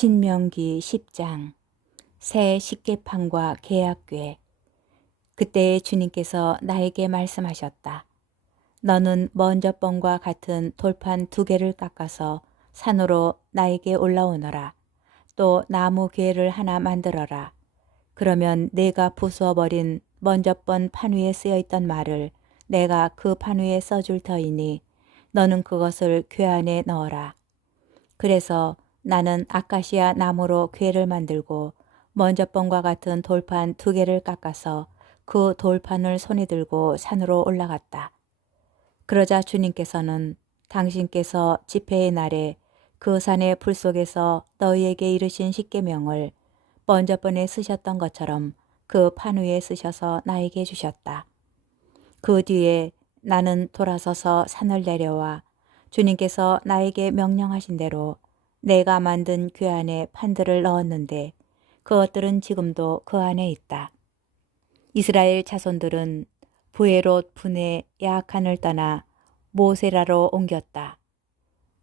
신명기 10장 새 식계판과 계약궤. 그때 주님께서 나에게 말씀하셨다. 너는 먼저 번과 같은 돌판 2개를 깎아서 산으로 나에게 올라오너라. 또 나무 궤를 하나 만들어라. 그러면 내가 부수어버린 먼저 번 판 위에 쓰여있던 말을 내가 그 판 위에 써줄 터이니 너는 그것을 궤 안에 넣어라. 그래서 나는 아카시아 나무로 궤를 만들고 먼저 번과 같은 돌판 2개를 깎아서 그 돌판을 손에 들고 산으로 올라갔다. 그러자 주님께서는 당신께서 집회의 날에 그 산의 불 속에서 너희에게 이르신 십계명을 먼저 번에 쓰셨던 것처럼 그 판 위에 쓰셔서 나에게 주셨다. 그 뒤에 나는 돌아서서 산을 내려와 주님께서 나에게 명령하신 대로 내가 만든 궤 안에 판들을 넣었는데 그것들은 지금도 그 안에 있다. 이스라엘 자손들은 부에롯 분의 야악한을 떠나 모세라로 옮겼다.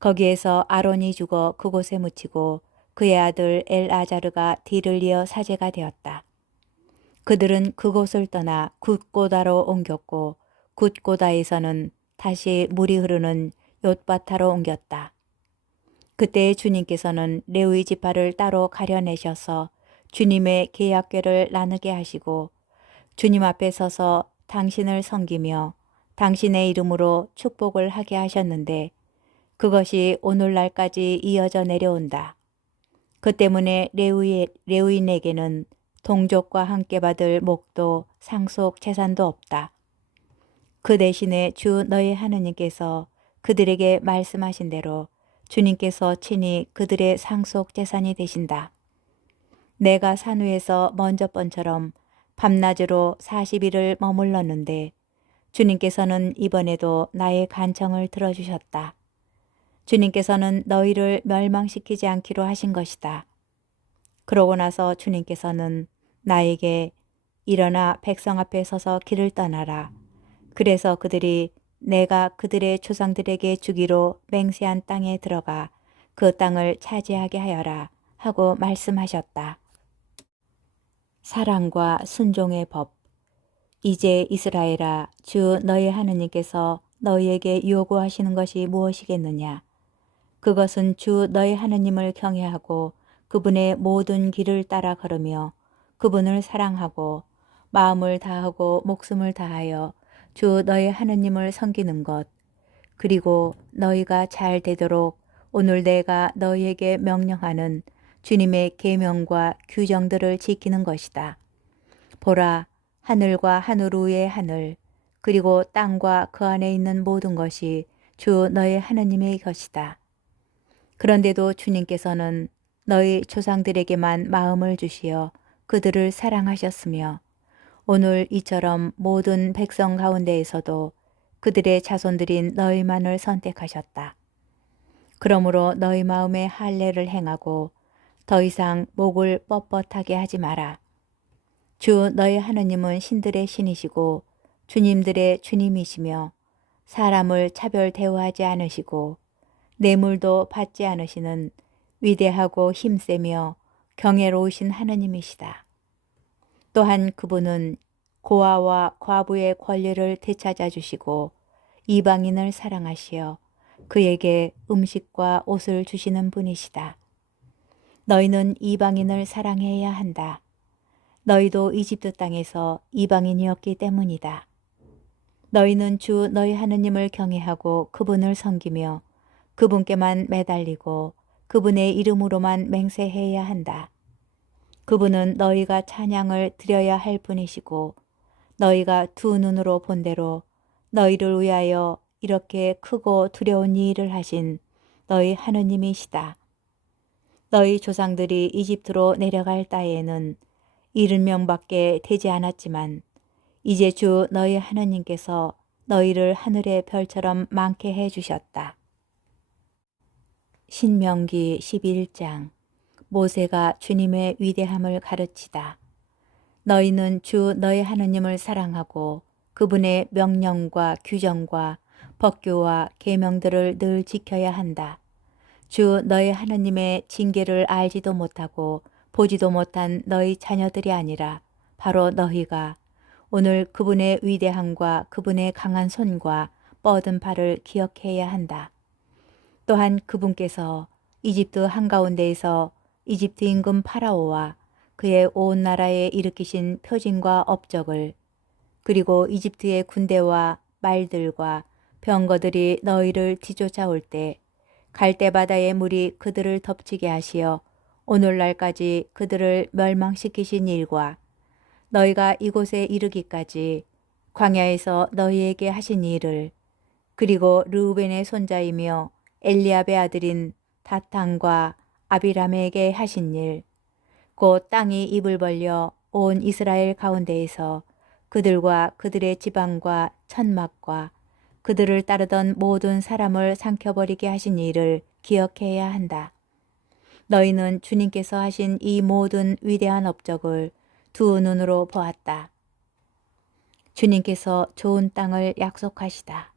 거기에서 아론이 죽어 그곳에 묻히고 그의 아들 엘아자르가 뒤를 이어 사제가 되었다. 그들은 그곳을 떠나 굿고다로 옮겼고 굿고다에서는 다시 물이 흐르는 옅바타로 옮겼다. 그때 주님께서는 레위 지파를 따로 가려내셔서 주님의 계약궤를 나누게 하시고 주님 앞에 서서 당신을 섬기며 당신의 이름으로 축복을 하게 하셨는데 그것이 오늘날까지 이어져 내려온다. 그 때문에 레위인에게는 동족과 함께 받을 목도 상속 재산도 없다. 그 대신에 주 너희 하느님께서 그들에게 말씀하신 대로 주님께서 친히 그들의 상속 재산이 되신다. 내가 산 위에서 먼저 번처럼 밤낮으로 40일을 머물렀는데 주님께서는 이번에도 나의 간청을 들어주셨다. 주님께서는 너희를 멸망시키지 않기로 하신 것이다. 그러고 나서 주님께서는 나에게 일어나 백성 앞에 서서 길을 떠나라. 그래서 그들이 내가 그들의 조상들에게 주기로 맹세한 땅에 들어가 그 땅을 차지하게 하여라 하고 말씀하셨다. 사랑과 순종의 법. 이제 이스라엘아, 주 너희 하느님께서 너희에게 요구하시는 것이 무엇이겠느냐? 그것은 주 너희 하느님을 경외하고 그분의 모든 길을 따라 걸으며 그분을 사랑하고 마음을 다하고 목숨을 다하여 주 너희 하느님을 섬기는 것, 그리고 너희가 잘 되도록 오늘 내가 너희에게 명령하는 주님의 계명과 규정들을 지키는 것이다. 보라, 하늘과 하늘 위의 하늘, 그리고 땅과 그 안에 있는 모든 것이 주 너희 하느님의 것이다. 그런데도 주님께서는 너희 조상들에게만 마음을 주시어 그들을 사랑하셨으며 오늘 이처럼 모든 백성 가운데에서도 그들의 자손들인 너희만을 선택하셨다. 그러므로 너희 마음에 할례를 행하고 더 이상 목을 뻣뻣하게 하지 마라. 주 너희 하느님은 신들의 신이시고 주님들의 주님이시며 사람을 차별 대우하지 않으시고 뇌물도 받지 않으시는 위대하고 힘세며 경애로우신 하느님이시다. 또한 그분은 고아와 과부의 권리를 되찾아 주시고 이방인을 사랑하시어 그에게 음식과 옷을 주시는 분이시다. 너희는 이방인을 사랑해야 한다. 너희도 이집트 땅에서 이방인이었기 때문이다. 너희는 주 너희 하느님을 경외하고 그분을 섬기며 그분께만 매달리고 그분의 이름으로만 맹세해야 한다. 그분은 너희가 찬양을 드려야 할 분이시고 너희가 두 눈으로 본 대로 너희를 위하여 이렇게 크고 두려운 일을 하신 너희 하느님이시다. 너희 조상들이 이집트로 내려갈 때에는 70명밖에 되지 않았지만 이제 주 너희 하느님께서 너희를 하늘의 별처럼 많게 해주셨다. 신명기 11장. 모세가 주님의 위대함을 가르치다. 너희는 주 너희 하느님을 사랑하고 그분의 명령과 규정과 법규와 계명들을 늘 지켜야 한다. 주 너희 하나님의 징계를 알지도 못하고 보지도 못한 너희 자녀들이 아니라 바로 너희가 오늘 그분의 위대함과 그분의 강한 손과 뻗은 팔을 기억해야 한다. 또한 그분께서 이집트 한가운데에서 이집트 임금 파라오와 그의 온 나라에 일으키신 표징과 업적을 그리고 이집트의 군대와 말들과 병거들이 너희를 뒤쫓아올 때 갈대바다의 물이 그들을 덮치게 하시어 오늘날까지 그들을 멸망시키신 일과 너희가 이곳에 이르기까지 광야에서 너희에게 하신 일을 그리고 르우벤의 손자이며 엘리압의 아들인 다탄과 아비람에게 하신 일, 곧 땅이 입을 벌려 온 이스라엘 가운데에서 그들과 그들의 지방과 천막과 그들을 따르던 모든 사람을 삼켜버리게 하신 일을 기억해야 한다. 너희는 주님께서 하신 이 모든 위대한 업적을 두 눈으로 보았다. 주님께서 좋은 땅을 약속하시다.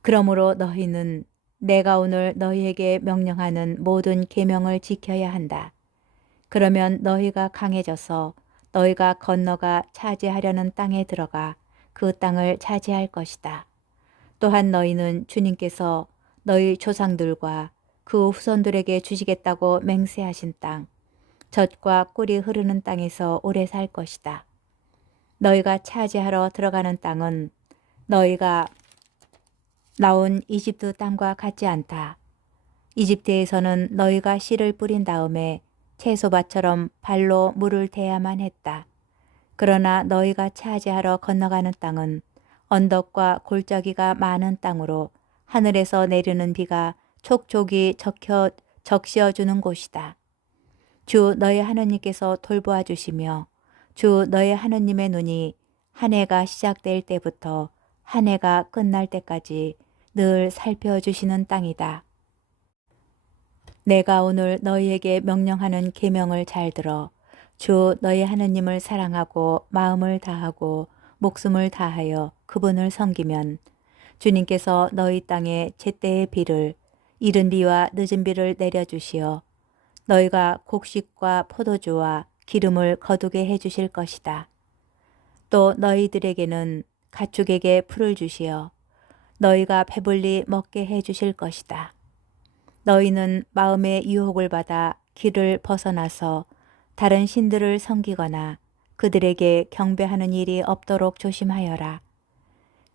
그러므로 너희는 내가 오늘 너희에게 명령하는 모든 계명을 지켜야 한다. 그러면 너희가 강해져서 너희가 건너가 차지하려는 땅에 들어가 그 땅을 차지할 것이다. 또한 너희는 주님께서 너희 조상들과 그 후손들에게 주시겠다고 맹세하신 땅, 젖과 꿀이 흐르는 땅에서 오래 살 것이다. 너희가 차지하러 들어가는 땅은 너희가 나온 이집트 땅과 같지 않다. 이집트에서는 너희가 씨를 뿌린 다음에 채소밭처럼 발로 물을 대야만 했다. 그러나 너희가 차지하러 건너가는 땅은 언덕과 골짜기가 많은 땅으로 하늘에서 내리는 비가 촉촉이 적시어주는 곳이다. 주 너희 하느님께서 돌보아 주시며 주 너희 하느님의 눈이 한 해가 시작될 때부터 한 해가 끝날 때까지 늘 살펴주시는 땅이다. 내가 오늘 너희에게 명령하는 계명을 잘 들어 주 너희 하느님을 사랑하고 마음을 다하고 목숨을 다하여 그분을 섬기면 주님께서 너희 땅에 제때의 비를 이른 비와 늦은 비를 내려주시어 너희가 곡식과 포도주와 기름을 거두게 해주실 것이다. 또 너희들에게는 가축에게 풀을 주시어 너희가 배불리 먹게 해주실 것이다. 너희는 마음의 유혹을 받아 길을 벗어나서 다른 신들을 섬기거나 그들에게 경배하는 일이 없도록 조심하여라.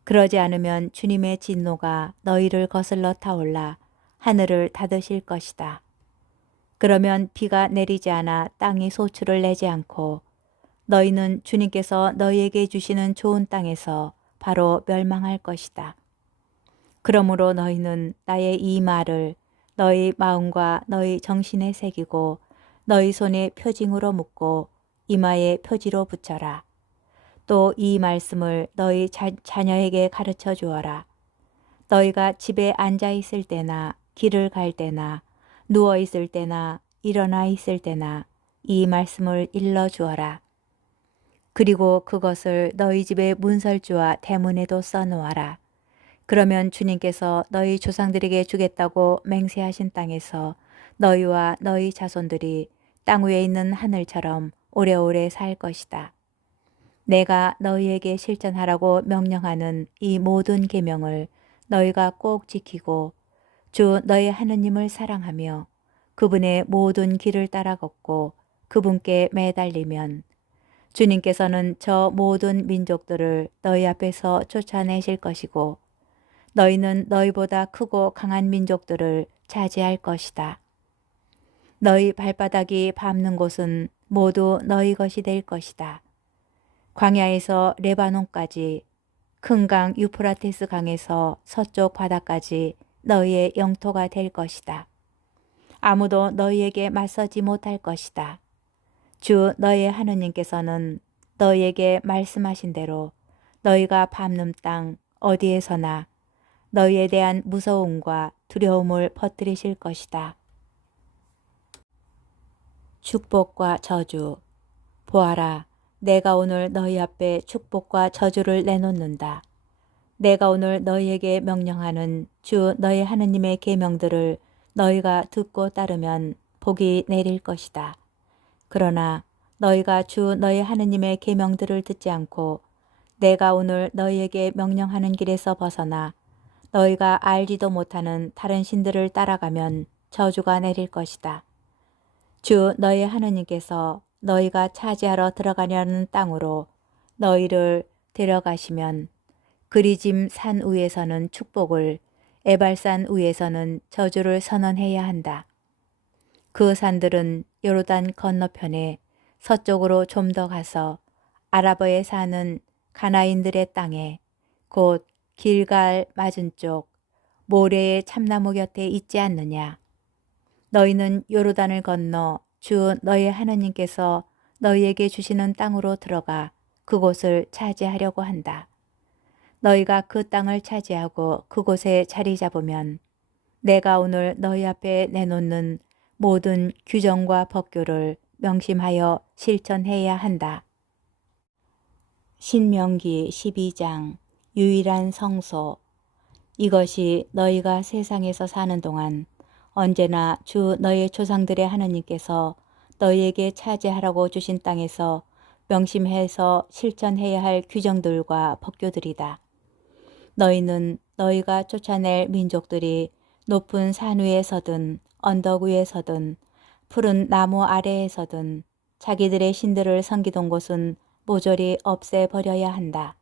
그러지 않으면 주님의 진노가 너희를 거슬러 타올라 하늘을 닫으실 것이다. 그러면 비가 내리지 않아 땅이 소출을 내지 않고 너희는 주님께서 너희에게 주시는 좋은 땅에서 바로 멸망할 것이다. 그러므로 너희는 나의 이 말을 너희 마음과 너희 정신에 새기고 너희 손에 표징으로 묶고 이마에 표지로 붙여라. 또 이 말씀을 너희 자녀에게 가르쳐 주어라. 너희가 집에 앉아 있을 때나 길을 갈 때나 누워 있을 때나 일어나 있을 때나 이 말씀을 일러 주어라. 그리고 그것을 너희 집의 문설주와 대문에도 써놓아라. 그러면 주님께서 너희 조상들에게 주겠다고 맹세하신 땅에서 너희와 너희 자손들이 땅 위에 있는 하늘처럼 오래오래 살 것이다. 내가 너희에게 실천하라고 명령하는 이 모든 계명을 너희가 꼭 지키고 주 너희 하느님을 사랑하며 그분의 모든 길을 따라 걷고 그분께 매달리면 주님께서는 저 모든 민족들을 너희 앞에서 쫓아내실 것이고 너희는 너희보다 크고 강한 민족들을 차지할 것이다. 너희 발바닥이 밟는 곳은 모두 너희 것이 될 것이다. 광야에서 레바논까지 큰 강 유프라테스 강에서 서쪽 바다까지 너희의 영토가 될 것이다. 아무도 너희에게 맞서지 못할 것이다. 주 너희의 하느님께서는 너희에게 말씀하신 대로 너희가 밟는 땅 어디에서나 너희에 대한 무서움과 두려움을 퍼뜨리실 것이다. 축복과 저주. 보아라, 내가 오늘 너희 앞에 축복과 저주를 내놓는다. 내가 오늘 너희에게 명령하는 주 너희 하느님의 계명들을 너희가 듣고 따르면 복이 내릴 것이다. 그러나 너희가 주 너희 하느님의 계명들을 듣지 않고 내가 오늘 너희에게 명령하는 길에서 벗어나 너희가 알지도 못하는 다른 신들을 따라가면 저주가 내릴 것이다. 주 너희 하느님께서 너희가 차지하러 들어가려는 땅으로 너희를 데려가시면 그리짐 산 위에서는 축복을, 에발산 위에서는 저주를 선언해야 한다. 그 산들은 요르단 건너편에 서쪽으로 좀 더 가서 아라바에 사는 가나인들의 땅에 곧 길갈 맞은쪽 모레의 참나무 곁에 있지 않느냐. 너희는 요르단을 건너 주 너희 하나님께서 너희에게 주시는 땅으로 들어가 그곳을 차지하려고 한다. 너희가 그 땅을 차지하고 그곳에 자리 잡으면 내가 오늘 너희 앞에 내놓는 모든 규정과 법규를 명심하여 실천해야 한다. 신명기 12장 유일한 성소. 이것이 너희가 세상에서 사는 동안 언제나 주 너희 조상들의 하느님께서 너희에게 차지하라고 주신 땅에서 명심해서 실천해야 할 규정들과 법규들이다. 너희는 너희가 쫓아낼 민족들이 높은 산 위에 서든 언덕 위에 서든 푸른 나무 아래에 서든 자기들의 신들을 섬기던 곳은 모조리 없애버려야 한다.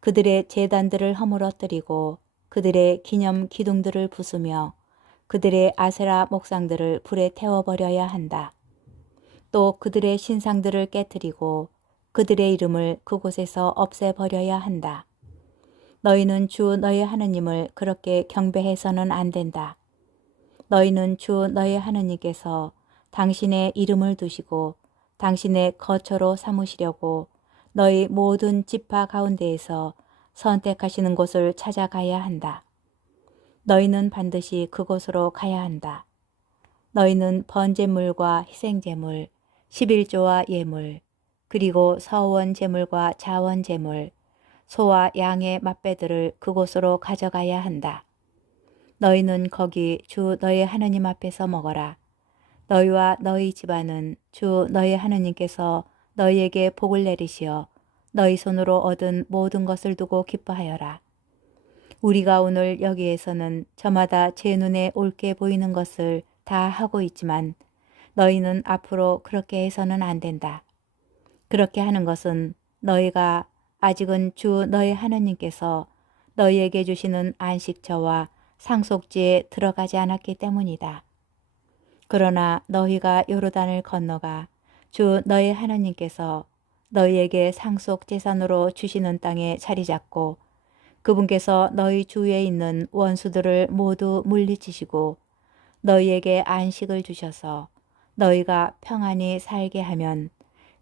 그들의 제단들을 허물어뜨리고 그들의 기념 기둥들을 부수며 그들의 아세라 목상들을 불에 태워버려야 한다. 또 그들의 신상들을 깨뜨리고 그들의 이름을 그곳에서 없애버려야 한다. 너희는 주 너희 하느님을 그렇게 경배해서는 안 된다. 너희는 주 너희 하느님께서 당신의 이름을 두시고 당신의 거처로 삼으시려고 너희 모든 지파 가운데에서 선택하시는 곳을 찾아가야 한다. 너희는 반드시 그곳으로 가야 한다. 너희는 번제물과 희생제물, 11조와 예물, 그리고 서원 제물과 자원 제물, 소와 양의 맛배들을 그곳으로 가져가야 한다. 너희는 거기 주 너희 하느님 앞에서 먹어라. 너희와 너희 집안은 주 너희 하느님께서 너희에게 복을 내리시어 너희 손으로 얻은 모든 것을 두고 기뻐하여라. 우리가 오늘 여기에서는 저마다 제 눈에 옳게 보이는 것을 다 하고 있지만 너희는 앞으로 그렇게 해서는 안 된다. 그렇게 하는 것은 너희가 아직은 주 너희 하느님께서 너희에게 주시는 안식처와 상속지에 들어가지 않았기 때문이다. 그러나 너희가 요르단을 건너가 주 너희 하느님께서 너희에게 상속 재산으로 주시는 땅에 자리 잡고 그분께서 너희 주위에 있는 원수들을 모두 물리치시고 너희에게 안식을 주셔서 너희가 평안히 살게 하면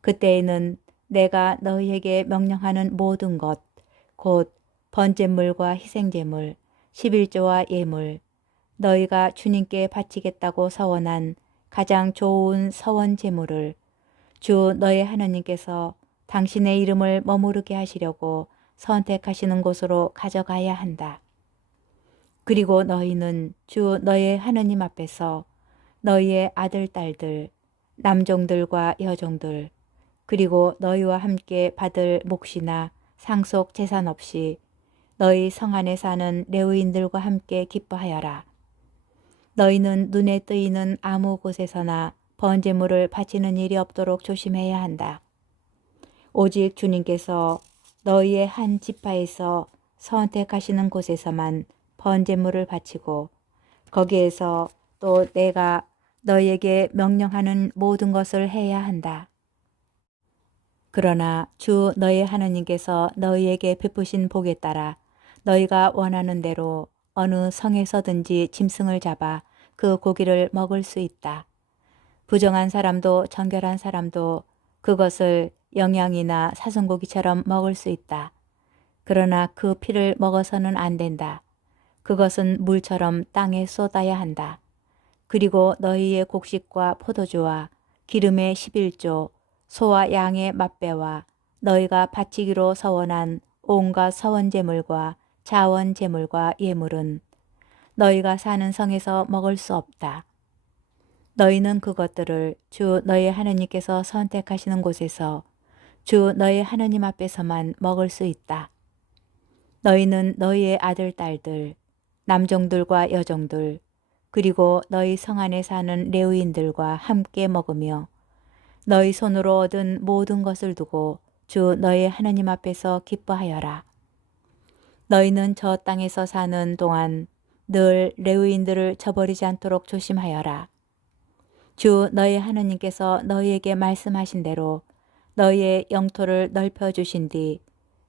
그때에는 내가 너희에게 명령하는 모든 것, 곧 번제물과 희생제물, 11조와 예물, 너희가 주님께 바치겠다고 서원한 가장 좋은 서원 제물을 주 너희 하나님께서 당신의 이름을 머무르게 하시려고 선택하시는 곳으로 가져가야 한다. 그리고 너희는 주 너희 하느님 앞에서 너희의 아들, 딸들, 남종들과 여종들, 그리고 너희와 함께 받을 몫이나 상속 재산 없이 너희 성 안에 사는 레위인들과 함께 기뻐하여라. 너희는 눈에 뜨이는 아무 곳에서나 번제물을 바치는 일이 없도록 조심해야 한다. 오직 주님께서 너희의 한 지파에서 선택하시는 곳에서만 번제물을 바치고 거기에서 또 내가 너희에게 명령하는 모든 것을 해야 한다. 그러나 주 너희 하나님께서 너희에게 베푸신 복에 따라 너희가 원하는 대로 어느 성에서든지 짐승을 잡아 그 고기를 먹을 수 있다. 부정한 사람도 정결한 사람도 그것을 영양이나 사슴고기처럼 먹을 수 있다. 그러나 그 피를 먹어서는 안 된다. 그것은 물처럼 땅에 쏟아야 한다. 그리고 너희의 곡식과 포도주와 기름의 11조, 소와 양의 맛배와 너희가 바치기로 서원한 온갖 서원제물과 자원제물과 예물은 너희가 사는 성에서 먹을 수 없다. 너희는 그것들을 주 너희 하느님께서 선택하시는 곳에서 주 너희 하느님 앞에서만 먹을 수 있다. 너희는 너희의 아들, 딸들, 남종들과 여종들, 그리고 너희 성 안에 사는 레위인들과 함께 먹으며 너희 손으로 얻은 모든 것을 두고 주 너희 하느님 앞에서 기뻐하여라. 너희는 저 땅에서 사는 동안 늘 레위인들을 저버리지 않도록 조심하여라. 주 너희 하느님께서 너희에게 말씀하신 대로 너희의 영토를 넓혀주신 뒤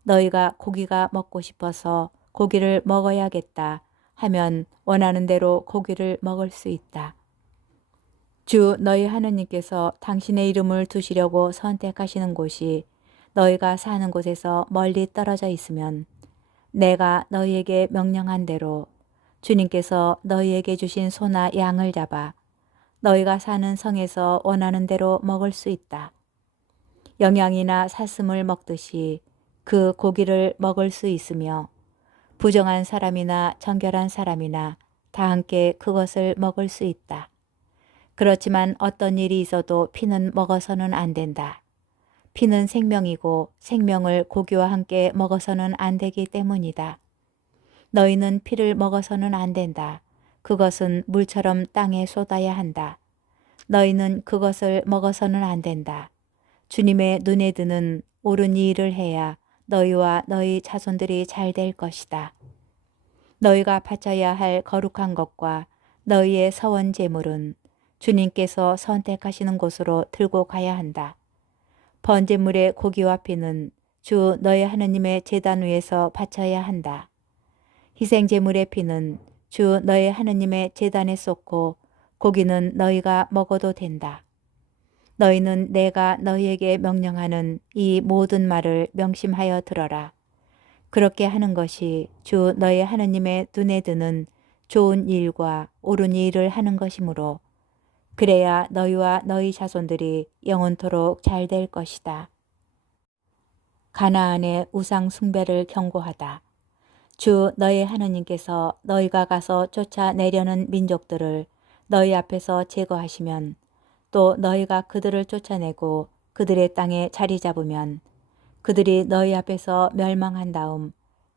너희가 고기가 먹고 싶어서 고기를 먹어야겠다 하면 원하는 대로 고기를 먹을 수 있다. 주 너희 하느님께서 당신의 이름을 두시려고 선택하시는 곳이 너희가 사는 곳에서 멀리 떨어져 있으면 내가 너희에게 명령한 대로 주님께서 너희에게 주신 소나 양을 잡아 너희가 사는 성에서 원하는 대로 먹을 수 있다. 영양이나 사슴을 먹듯이 그 고기를 먹을 수 있으며 부정한 사람이나 정결한 사람이나 다 함께 그것을 먹을 수 있다. 그렇지만 어떤 일이 있어도 피는 먹어서는 안 된다. 피는 생명이고 생명을 고기와 함께 먹어서는 안 되기 때문이다. 너희는 피를 먹어서는 안 된다. 그것은 물처럼 땅에 쏟아야 한다. 너희는 그것을 먹어서는 안 된다. 주님의 눈에 드는 옳은 일을 해야 너희와 너희 자손들이 잘 될 것이다. 너희가 바쳐야 할 거룩한 것과 너희의 서원 제물은 주님께서 선택하시는 곳으로 들고 가야 한다. 번제물의 고기와 피는 주 너희 하느님의 제단 위에서 바쳐야 한다. 희생제물의 피는 주 너희 하느님의 제단에 쏟고 고기는 너희가 먹어도 된다. 너희는 내가 너희에게 명령하는 이 모든 말을 명심하여 들어라. 그렇게 하는 것이 주 너희 하느님의 눈에 드는 좋은 일과 옳은 일을 하는 것이므로 그래야 너희와 너희 자손들이 영원토록 잘 될 것이다. 가나안의 우상 숭배를 경고하다. 주 너희 하느님께서 너희가 가서 쫓아내려는 민족들을 너희 앞에서 제거하시면 또 너희가 그들을 쫓아내고 그들의 땅에 자리 잡으면 그들이 너희 앞에서 멸망한 다음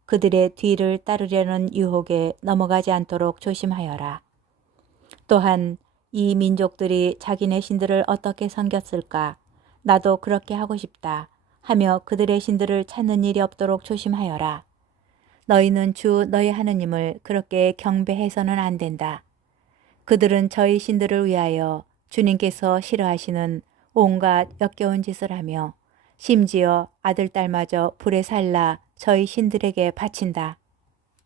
그들의 뒤를 따르려는 유혹에 넘어가지 않도록 조심하여라. 또한 이 민족들이 자기네 신들을 어떻게 섬겼을까? 나도 그렇게 하고 싶다 하며 그들의 신들을 찾는 일이 없도록 조심하여라. 너희는 주 너희 하느님을 그렇게 경배해서는 안 된다. 그들은 저희 신들을 위하여 주님께서 싫어하시는 온갖 역겨운 짓을 하며 심지어 아들, 딸마저 불에 살라 저희 신들에게 바친다.